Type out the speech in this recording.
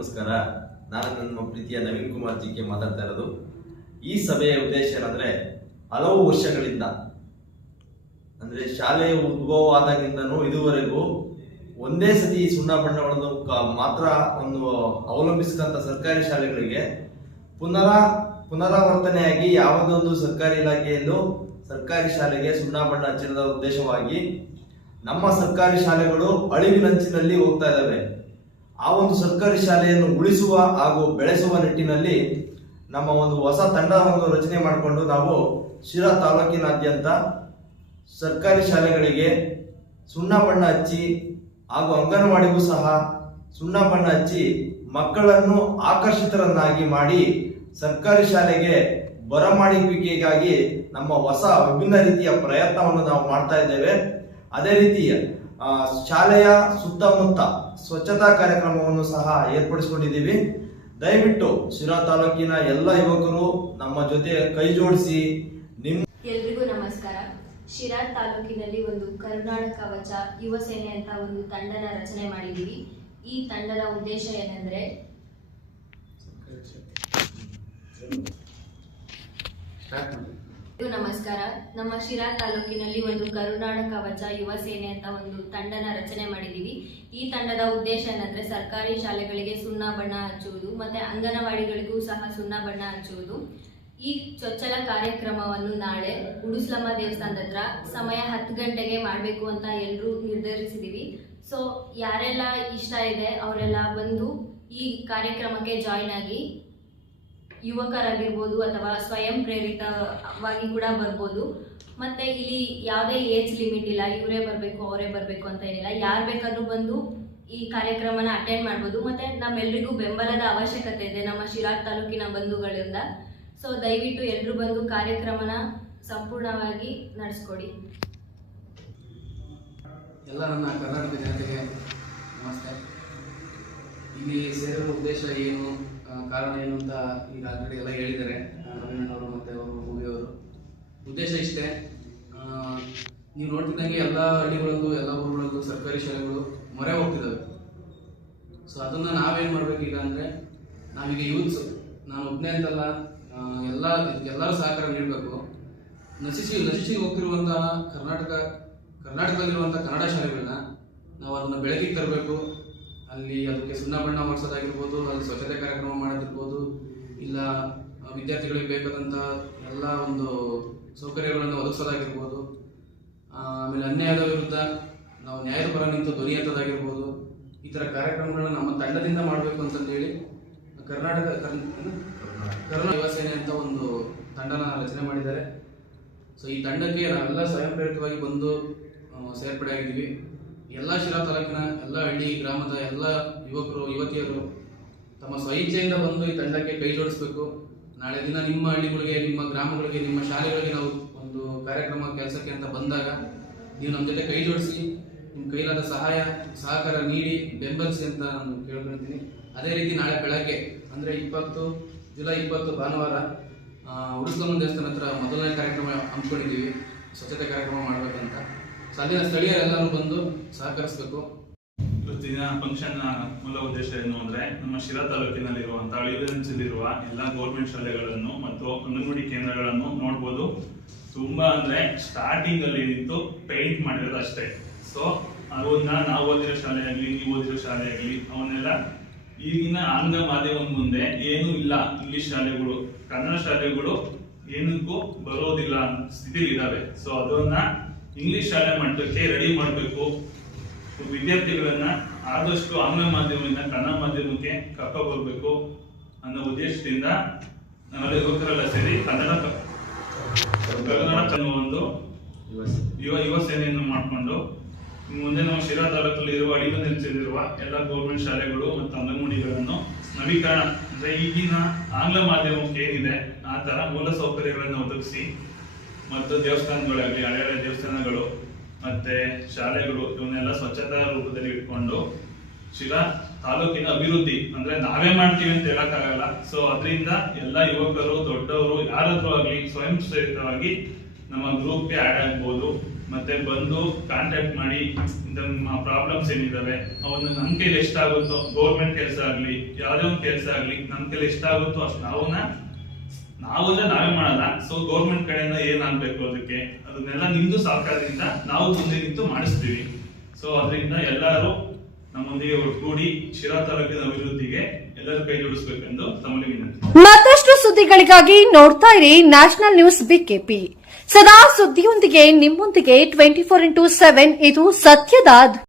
ನಮಸ್ಕಾರ. ನಾನು ನನ್ನ ಪ್ರೀತಿಯ ನವೀನ್ ಕುಮಾರ್ ಜಿಕೆ ಮಾತಾಡ್ತಾ ಇರೋದು. ಈ ಸಭೆಯ ಉದ್ದೇಶ ಏನಂದ್ರೆ, ಹಲವು ವರ್ಷಗಳಿಂದ ಅಂದ್ರೆ ಶಾಲೆಯ ಉದ್ಭವ ಆದಾಗಿಂದನೂ ಇದುವರೆಗೂ ಒಂದೇ ಸತಿ ಸುಣ್ಣ ಬಣ್ಣಗಳನ್ನು ಮಾತ್ರ ಒಂದು ಅವಲಂಬಿಸಿದಂತ ಸರ್ಕಾರಿ ಶಾಲೆಗಳಿಗೆ ಪುನರಾವರ್ತನೆಯಾಗಿ ಯಾವುದೋ ಒಂದು ಸರ್ಕಾರಿ ಇಲಾಖೆಯಲ್ಲೂ ಸರ್ಕಾರಿ ಶಾಲೆಗೆ ಸುಣ್ಣ ಬಣ್ಣ ಹಚ್ಚಿದ ಉದ್ದೇಶವಾಗಿ ನಮ್ಮ ಸರ್ಕಾರಿ ಶಾಲೆಗಳು ಅಳಿವಿನಂಚಿನಲ್ಲಿ ಹೋಗ್ತಾ ಇದ್ದಾವೆ. ಆ ಒಂದು ಸರ್ಕಾರಿ ಶಾಲೆಯನ್ನು ಉಳಿಸುವ ಹಾಗೂ ಬೆಳೆಸುವ ನಿಟ್ಟಿನಲ್ಲಿ ನಮ್ಮ ಒಂದು ಹೊಸ ತಂಡವನ್ನು ರಚನೆ ಮಾಡಿಕೊಂಡು ನಾವು ಶಿರಾ ತಾಲೂಕಿನಾದ್ಯಂತ ಸರ್ಕಾರಿ ಶಾಲೆಗಳಿಗೆ ಸುಣ್ಣ ಬಣ್ಣ ಹಚ್ಚಿ ಹಾಗೂ ಅಂಗನವಾಡಿಗೂ ಸಹ ಸುಣ್ಣ ಬಣ್ಣ ಹಚ್ಚಿ ಮಕ್ಕಳನ್ನು ಆಕರ್ಷಿತರನ್ನಾಗಿ ಮಾಡಿ ಸರ್ಕಾರಿ ಶಾಲೆಗೆ ಬರಮಾಡಿಕೆಗಾಗಿ ನಮ್ಮ ಹೊಸ ವಿಭಿನ್ನ ರೀತಿಯ ಪ್ರಯತ್ನವನ್ನು ನಾವು ಮಾಡ್ತಾ ಇದ್ದೇವೆ. ಅದೇ ರೀತಿ ಶಾಲೆಯ ಸುತ್ತಮುತ್ತ ಸ್ವಚ್ಛತಾ ಕಾರ್ಯಕ್ರಮವನ್ನು ಸಹ ಏರ್ಪಡಿಸಿಕೊಂಡಿದ್ದೀವಿ. ದಯವಿಟ್ಟು ಶಿರಾ ತಾಲೂಕಿನ ಎಲ್ಲ ಯುವಕರು ನಮ್ಮ ಜೊತೆ ಕೈ ಜೋಡಿಸಿ ಎಲ್ರಿಗೂ ನಮಸ್ಕಾರ. ಶಿರಾ ತಾಲೂಕಿನಲ್ಲಿ ಒಂದು ಕರುನಾಡ ಕವಚ ಯುವ ಸೇನೆ ಅಂತ ಒಂದು ತಂಡನ ರಚನೆ ಮಾಡಿದ್ದೀವಿ. ಈ ತಂಡದ ಉದ್ದೇಶ ಏನೆಂದ್ರೆ, ನಮಸ್ಕಾರ. ನಮ್ಮ ಶಿರಾ ತಾಲೂಕಿನಲ್ಲಿ ಒಂದು ಕರುನಾಡ ಕವಚ ಯುವ ಸೇನೆ ಅಂತ ಒಂದು ತಂಡನ ರಚನೆ ಮಾಡಿದ್ದೀವಿ. ಈ ತಂಡದ ಉದ್ದೇಶ ಏನಂದ್ರೆ, ಸರ್ಕಾರಿ ಶಾಲೆಗಳಿಗೆ ಸುಣ್ಣ ಬಣ್ಣ ಹಚ್ಚುವುದು ಮತ್ತೆ ಅಂಗನವಾಡಿಗಳಿಗೂ ಸಹ ಸುಣ್ಣ ಬಣ್ಣ ಹಚ್ಚುವುದು. ಈ ಚೊಚ್ಚಲ ಕಾರ್ಯಕ್ರಮವನ್ನು ನಾಳೆ ಉಡುಸ್ಲಮ್ಮ ದೇವಸ್ಥಾನದ ಹತ್ರ ಸಮಯ 10 ಗಂಟೆಗೆ ಮಾಡಬೇಕು ಅಂತ ಎಲ್ಲರೂ ನಿರ್ಧರಿಸಿದ್ದೀವಿ. ಸೊ ಯಾರೆಲ್ಲ ಇಷ್ಟ ಇದೆ ಅವರೆಲ್ಲ ಬಂದು ಈ ಕಾರ್ಯಕ್ರಮಕ್ಕೆ ಜಾಯಿನ್ ಆಗಿ, ಯುವಕರಾಗಿರ್ಬೋದು ಅಥವಾ ಸ್ವಯಂ ಪ್ರೇರಿತವಾಗಿ ಕೂಡ ಬರ್ಬೋದು. ಮತ್ತೆ ಇಲ್ಲಿ ಯಾವುದೇ ಏಜ್ ಲಿಮಿಟ್ ಇಲ್ಲ, ಇವರೇ ಬರಬೇಕು ಅವರೇ ಬರಬೇಕು ಅಂತ ಏನಿಲ್ಲ. ಯಾರು ಬೇಕಾದ್ರೂ ಬಂದು ಈ ಕಾರ್ಯಕ್ರಮನ ಅಟೆಂಡ್ ಮಾಡ್ಬೋದು. ಮತ್ತೆ ನಮ್ಮೆಲ್ಲರಿಗೂ ಬೆಂಬಲದ ಅವಶ್ಯಕತೆ ಇದೆ ನಮ್ಮ ಶಿರಾ ತಾಲೂಕಿನ ಬಂಧುಗಳಿಂದ. ಸೊ ದಯವಿಟ್ಟು ಎಲ್ಲರೂ ಬಂದು ಕಾರ್ಯಕ್ರಮನ ಸಂಪೂರ್ಣವಾಗಿ ನಡೆಸ್ಕೊಡಿ. ಎಲ್ಲ ನನ್ನ ಕರ್ನಾಟಕ ಜನತೆಗೆ ನಮಸ್ತೆ. ಇಲ್ಲಿ ಸೇರಿರುವ ಉದ್ದೇಶ ಏನು, ಕಾರಣ ಏನು ಅಂತ ಈಗ ಆಲ್ರೆಡಿ ಎಲ್ಲ ಹೇಳಿದ್ದಾರೆ ನವೀನವರು ಮತ್ತು ಅವರು ಭೂಮಿಯವರು. ಉದ್ದೇಶ ಇಷ್ಟೇ, ನೀವು ನೋಡ್ತಿದ್ದಂಗೆ ಎಲ್ಲ ಹಳ್ಳಿಗಳಲ್ಲೂ ಎಲ್ಲ ಊರುಗಳಲ್ಲೂ ಸರ್ಕಾರಿ ಶಾಲೆಗಳು ಮೊರೆ ಹೋಗ್ತಿದ್ದಾವೆ. ಸೊ ಅದನ್ನು ನಾವೇನು ಮಾಡಬೇಕು ಈಗ ಅಂದರೆ, ನಾವೀಗ ಯೂತ್ಸ್, ನಾನು ಒಬ್ಬನೇ ಅಂತಲ್ಲ, ಎಲ್ಲರೂ ಸಹಕಾರ ನೀಡಬೇಕು. ನಶಿಸಿ ಹೋಗ್ತಿರುವಂತಹ ಕರ್ನಾಟಕದಲ್ಲಿರುವಂಥ ಕನ್ನಡ ಶಾಲೆಗಳನ್ನ ನಾವು ಅದನ್ನು ಬೆಳಕಿಗೆ ತರಬೇಕು. ಅಲ್ಲಿ ಅದಕ್ಕೆ ಸುಣ್ಣ ಬಣ್ಣ ಮಾಡಿಸೋದಾಗಿರ್ಬೋದು, ಅಲ್ಲಿ ಸ್ವಚ್ಛತೆ ಕಾರ್ಯಕ್ರಮ ಮಾಡೋದಿರ್ಬೋದು, ಇಲ್ಲ ವಿದ್ಯಾರ್ಥಿಗಳಿಗೆ ಬೇಕಾದಂಥ ಎಲ್ಲ ಒಂದು ಸೌಕರ್ಯಗಳನ್ನು ಒದಗಿಸೋದಾಗಿರ್ಬೋದು, ಆಮೇಲೆ ಅನ್ಯಾಯದ ವಿರುದ್ಧ ನಾವು ನ್ಯಾಯದ ಪರ ನಿಂತು ಧ್ವನಿ ಎತ್ತೋದಾಗಿರ್ಬೋದು. ಈ ಥರ ಕಾರ್ಯಕ್ರಮಗಳನ್ನ ನಮ್ಮ ತಂಡದಿಂದ ಮಾಡಬೇಕು ಅಂತಂದೇಳಿ ಕರ್ನಾಟಕ ಯುವ ಸೇನೆ ಅಂತ ಒಂದು ತಂಡನ ರಚನೆ ಮಾಡಿದ್ದಾರೆ. ಸೊ ಈ ತಂಡಕ್ಕೆ ನಾವೆಲ್ಲ ಸ್ವಯಂ ಪ್ರೇರಿತವಾಗಿ ಬಂದು ಸೇರ್ಪಡೆ ಆಗಿದ್ದೀವಿ. ಎಲ್ಲ ಶಿರಾ ತಾಲೂಕಿನ ಎಲ್ಲ ಹಳ್ಳಿ ಗ್ರಾಮದ ಎಲ್ಲ ಯುವಕರು ಯುವತಿಯರು ತಮ್ಮ ಸ್ವಇಚ್ಛೆಯಿಂದ ಬಂದು ಈ ತಂಡಕ್ಕೆ ಕೈ ಜೋಡಿಸ್ಬೇಕು. ನಾಳೆ ದಿನ ನಿಮ್ಮ ಹಳ್ಳಿಗಳಿಗೆ, ನಿಮ್ಮ ಗ್ರಾಮಗಳಿಗೆ, ನಿಮ್ಮ ಶಾಲೆಗಳಿಗೆ ನಾವು ಒಂದು ಕಾರ್ಯಕ್ರಮ ಕೆಲಸಕ್ಕೆ ಅಂತ ಬಂದಾಗ ನೀವು ನಮ್ಮ ಜೊತೆ ಕೈ ಜೋಡಿಸಿ ನಿಮ್ಮ ಕೈಲಾದ ಸಹಕಾರ ನೀಡಿ ಬೆಂಬಲಿಸಿ ಅಂತ ನಾನು ಕೇಳ್ಕೊಳ್ತೀನಿ. ಅದೇ ರೀತಿ ನಾಳೆ ಬೆಳಗ್ಗೆ ಅಂದರೆ ಜುಲೈ 20 ಭಾನುವಾರ ಉಡುಸ್ಲಮ್ಮ ದೇವಸ್ಥಾನ ಹತ್ರ ಮೊದಲನೇ ಕಾರ್ಯಕ್ರಮ ಹಮ್ಮಿಕೊಂಡಿದ್ದೀವಿ, ಸ್ವಚ್ಛತೆ ಕಾರ್ಯಕ್ರಮ ಮಾಡಬೇಕಂತ. ಸೊ ಅಲ್ಲಿನ ಸ್ಥಳೀಯರೆಲ್ಲರೂ ಬಂದು ಸಹಕರಿಸಬೇಕು. ಇವತ್ತಿನ ಫಂಕ್ಷನ್ನ ಮೂಲ ಉದ್ದೇಶ ಏನು ಅಂದರೆ, ನಮ್ಮ ಶಿರಾ ತಾಲೂಕಿನಲ್ಲಿರುವಂತಹ ಅಳಿವಿನಂಚಿನಲ್ಲಿರುವ ಎಲ್ಲ ಗೌರ್ಮೆಂಟ್ ಶಾಲೆಗಳನ್ನು ಮತ್ತು ಅಂಗನವಾಡಿ ಕೇಂದ್ರಗಳನ್ನು ನೋಡ್ಬೋದು. ತುಂಬಾ ಅಂದರೆ ಸ್ಟಾರ್ಟಿಂಗ್ ಅಲ್ಲಿ ನಿಂತು ಪೇಂಟ್ ಮಾಡಿರೋದು ಅಷ್ಟೇ. ಸೊ ಅವನ್ನ ನಾವು ಓದಿರೋ ಶಾಲೆ ಆಗಲಿ, ನೀವು ಓದಿರೋ ಶಾಲೆ ಆಗಲಿ, ಅವನ್ನೆಲ್ಲ ಈಗಿನ ಆಂಗ್ಲ ಮಾಧ್ಯಮದ ಮುಂದೆ ಏನೂ ಇಲ್ಲ. ಇಂಗ್ಲಿಷ್ ಶಾಲೆಗಳು, ಕನ್ನಡ ಶಾಲೆಗಳು ಏನಕ್ಕೂ ಬರೋದಿಲ್ಲ ಸ್ಥಿತಿಲಿ ಇದ್ದಾವೆ. ಸೊ ಅದನ್ನ ಇಂಗ್ಲಿಷ್ ಶಾಲೆ ಮಟ್ಟಕ್ಕೆ ರೆಡಿ ಮಾಡಬೇಕು. ವಿದ್ಯಾರ್ಥಿಗಳನ್ನ ಆದಷ್ಟು ಆಂಗ್ಲ ಮಾಧ್ಯಮದಿಂದ ಕನ್ನಡ ಮಾಧ್ಯಮಕ್ಕೆ ಕರ್ಕೊಬರ್ಬೇಕು ಅನ್ನೋ ಉದ್ದೇಶದಿಂದ ನಾವೆಲ್ಲ ಯುವಕರೆಲ್ಲ ಸೇರಿ ಕನ್ನಡ ಒಂದು ಯುವ ಸೇನೆಯನ್ನು ಮಾಡಿಕೊಂಡು ಮುಂದೆ ನಮ್ಮ ಶಿರಾ ತಾಲೂಕಲ್ಲಿ ಇರುವ ಅಳಿವಿನಂಚಿನಲ್ಲಿರುವ ಎಲ್ಲ ಗೌರ್ಮೆಂಟ್ ಶಾಲೆಗಳು ಮತ್ತು ಅಂಗನವಾಡಿಗಳನ್ನು ನವೀಕರಣ ಅಂದ್ರೆ ಈಗಿನ ಆಂಗ್ಲ ಮಾಧ್ಯಮಕ್ಕೆ ಏನಿದೆ ಆ ತರ ಮೂಲ ಸೌಕರ್ಯಗಳನ್ನು ಒದಗಿಸಿ, ಮತ್ತು ದೇವಸ್ಥಾನಗಳಾಗಲಿ, ಹಳೆಯ ದೇವಸ್ಥಾನಗಳು ಮತ್ತೆ ಶಾಲೆಗಳು ಇವನ್ನೆಲ್ಲ ಸ್ವಚ್ಛತಾ ರೂಪದಲ್ಲಿ ಇಟ್ಕೊಂಡು ಶಿರಾ ತಾಲೂಕಿನ ಅಭಿವೃದ್ಧಿ ಅಂದ್ರೆ ನಾವೇ ಮಾಡ್ತೀವಿ ಅಂತ ಹೇಳಕ್ಕಾಗಲ್ಲ. ಸೊ ಅದರಿಂದ ಎಲ್ಲ ಯುವಕರು, ದೊಡ್ಡವರು ಯಾರಾದ್ರೂ ಆಗಲಿ ಸ್ವಯಂ ಪ್ರೇರಿತವಾಗಿ ನಮ್ಮ ಗ್ರೂಪ್ಗೆ ಆಡ್ ಆಗ್ಬೋದು. ಮತ್ತೆ ಬಂದು ಕಾಂಟ್ಯಾಕ್ಟ್ ಮಾಡಿ ನಮ್ಮ ಪ್ರಾಬ್ಲಮ್ಸ್ ಏನಿದಾವೆ ಅವನ್ನ ನಮ್ ಕೈಲಿ ಎಷ್ಟಾಗುತ್ತೋ, ಗೌರ್ಮೆಂಟ್ ಕೆಲಸ ಆಗ್ಲಿ ಯಾವ್ದೇ ಒಂದು ಕೆಲಸ ಆಗ್ಲಿ ನಮ್ ಕೈಲಿ ಎಷ್ಟಾಗುತ್ತೋ ಅಷ್ಟು ನಾವೇ ಮಾಡಲ್ಲ. ಸೊ ಗೌರ್ಮೆಂಟ್ ಕಡೆಯಿಂದ ಏನಾಗ್ಬೇಕು ಅದನ್ನೆಲ್ಲ ನಿಮ್ದು ಸಹಕಾರದಿಂದ ನಾವು ಮುಂದೆ ನಿಂತು ಮಾಡಿಸ್ತೀವಿ. ಸೊ ಅದರಿಂದ ಎಲ್ಲರೂ ನಮ್ಮೊಂದಿಗೆ ಒಟ್ಟುಗೂಡಿ ಶಿರಾ ತಾಲೂಕಿನ ಅಭಿವೃದ್ಧಿಗೆ ಎಲ್ಲರೂ ಕೈ ಜೋಡಿಸಬೇಕೆಂದು ತಮ್ಮಲ್ಲಿ ವಿನಂತಿ. ಮತ್ತಷ್ಟು ಸುದ್ದಿಗಳಿಗಾಗಿ ನೋಡ್ತಾ ಇರಿ ನ್ಯಾಷನಲ್ ನ್ಯೂಸ್ ಬಿಕೆಪಿ. ಸದಾ ಸುದ್ದಿಯೊಂದಿಗೆ ನಿಮ್ಮೊಂದಿಗೆ 24x7 ಇದು ಸತ್ಯದ